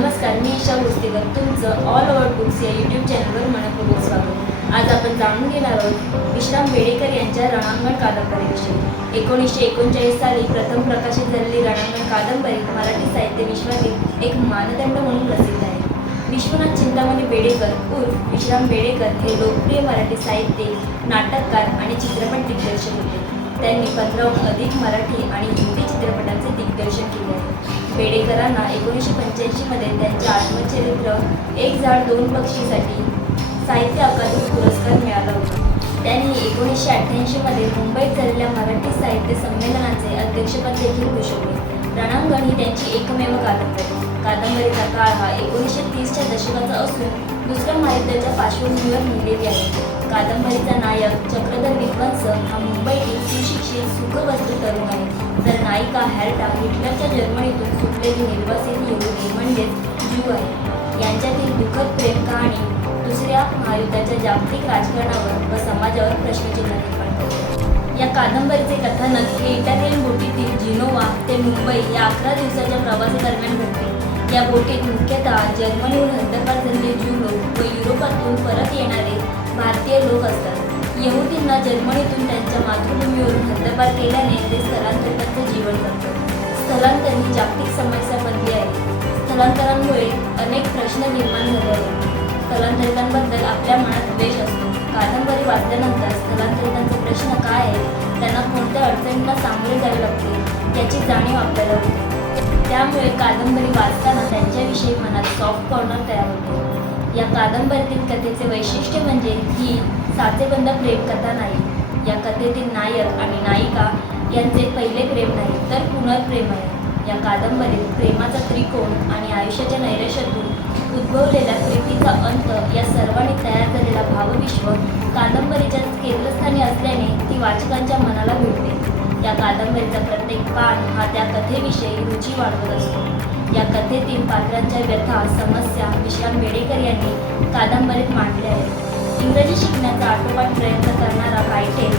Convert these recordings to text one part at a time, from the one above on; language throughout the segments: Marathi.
नमस्कार मी ईशा गोष्टीवर तुमचं ऑल ओव्हर बुक्स या यूट्यूब चॅनलवर मनपूर्वक स्वागत. आज आपण जाणून घेणार आहोत विश्राम बेडेकर यांच्या रणांगण कादंबरीविषयी. एकोणीसशे एकोणचाळीस साली प्रथम प्रकाशित झालेली रणांगण कादंबरी मराठी साहित्य विश्वातील एक मानदंड म्हणून प्रसिद्ध आहे. विश्वनाथ चिंतामणी बेडेकर उर्फ विश्राम बेडेकर हे लोकप्रिय मराठी साहित्यिक नाटककार आणि चित्रपट दिग्दर्शक होते. त्यांनी पंधराहून अधिक मराठी आणि हिंदी चित्रपटांचे दिग्दर्शन केले आहे. बेडेकरांना एकोणीसशे पंच्याऐंशीमध्ये त्यांचे आत्मचरित्र एक झाड दोन पक्षीसाठी साहित्य अकादमी पुरस्कार मिळाला होता. त्यांनी एकोणीसशे अठ्ठ्याऐंशीमध्ये मुंबईत झालेल्या मराठी साहित्य संमेलनाचे अध्यक्षपद देखील भूषवले. रणांगण ही त्यांची एकमेव कादंबरी. कादंबरीचा काळ हा एकोणीसशे तीसच्या दशकाचा असून दुसऱ्या महायुद्धाच्या पार्श्वभूमीवर लिहिलेली आहे. कादंबरीचा नायक चक्रधर विध्वंस हा मुंबईतील सुशिक्षित सुखवस्तू तरुण आहे. तर नायिका हॅल्टा हिटलरच्या जर्मनीतून सुटलेली निर्वासित युवती म्हणजेच ज्यू आहे. यांच्यातील दुःखद प्रेम कहाणी दुसऱ्या महायुद्धाच्या जागतिक राजकारणावर व समाजावर प्रश्नचिन्ह निर्माण करते. या कादंबरीचे कथानक हे इटालियन बोटीतील जिनोवा ते मुंबई या अकरा दिवसाच्या प्रवासादरम्यान घडते. या बोटीत मुख्यतः जर्मनीहून हद्दपार झालेले ज्यू लोक व युरोपातून परत येणारे भारतीय लोक असतात. यहुदींना जर्मनीतून त्यांच्या मातृभूमीवरून हद्दपार केल्याने ते स्थलांतरितांचे जीवन करतात स्थलांतर ही जागतिक समस्या बनली आहे. स्थलांतरांमुळे अनेक प्रश्न निर्माण झाले आहेत. स्थलांतरितांबद्दल आपल्या मनात द्वेष असतो. कादंबरी वाचल्यानंतर स्थलांतरितांचे प्रश्न काय आहेत? त्यांना कोणत्या अडचणींना सामोरे जावे लागते? याची जाणीव आपल्याला होते. त्यामुळे कादंबरी वाचताना त्यांच्याविषयी मनात सॉफ्ट कॉर्नर तयार होते. या कादंबरीतील कथेचे वैशिष्ट्य म्हणजे ही साचेबंद प्रेमकथा नाही. या कथेतील नायक आणि नायिका यांचे पहिले प्रेम नाही तर पुनर्प्रेम आहे. या कादंबरीत प्रेमाचा त्रिकोण आणि आयुष्याच्या नैराश्यातून उद्भवलेल्या प्रीतीचा अंत या सर्वांनी तयार झालेला भावविश्व कादंबरीच्या केंद्रस्थानी असल्याने ती वाचकांच्या मनाला भिडते. या कादंबरीचा प्रत्येक पान हा त्या कथेविषयी रुची वाढवत असतो. या कथेतील पात्रांच्या व्यथा समस्या विश्राम बेडेकर यांनी कादंबरीत मांडल्या आहेत. इंग्रजी शिकण्याचा आटोपाट प्रयत्न करणारा बायटेल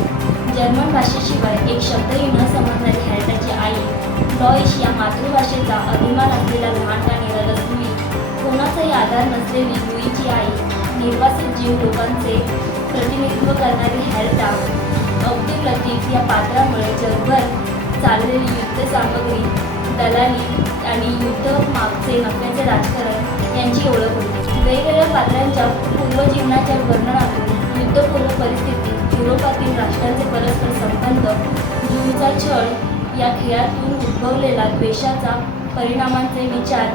जर्मन भाषेशिवाय एक शब्दही न समजणारी हॅल्टाची आई लॉइश या मातृभाषेचा अभिमान असलेला लहान आणि रदस्वी कोणाचाही आधार नसलेली मुलीची आई निर्वासित जीव लोकांचे प्रतिनिधित्व करणारी हॅल्टा अगदी प्रतीक या पात्रामुळे जगभर चाललेली युद्ध सामग्री दलाली आणि युद्ध मागचे नफ्याचे राजकारण यांची ओळख होती. वेगवेगळ्या पात्रांच्या पूर्वजीवनाच्या वर्णनातून युद्धपूर्व परिस्थितीत युरोपातील राष्ट्रांचे परस्पर संबंध जीवचा छळ या खेळातून उद्भवलेला द्वेषाचा परिणामांचे विचार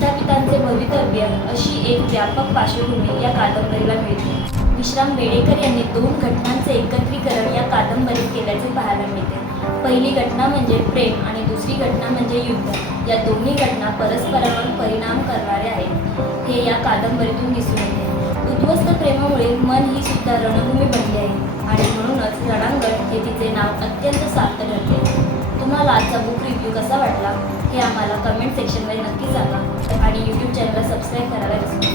विस्थापितांचे भवितव्य अशी एक व्यापक पार्श्वभूमी या कादंबरीला मिळते. विश्राम बेडेकर यांनी दोन घटनांचे एकत्रीकरण या कादंबरीत केल्याचे पाहायला मिळते. पहिली घटना म्हणजे प्रेम आणि दुसरी घटना म्हणजे युद्ध. या दोन्ही घटना परस्परावर परिणाम करणारे आहेत. हे या कादंबरीतून दिसून येते. उद्ध्वस्त प्रेमामुळे मन ही सुद्धा रणभूमी बनली आहे आणि म्हणूनच रणांगण हे तिचे नाव अत्यंत सार्थ ठरते. तुम्हाला आजचा बुक रिव्ह्यू कसा वाटला हे आम्हाला कमेंट सेक्शनमध्ये नक्की सांगा. सबस्क्राईब करायला विसरू नका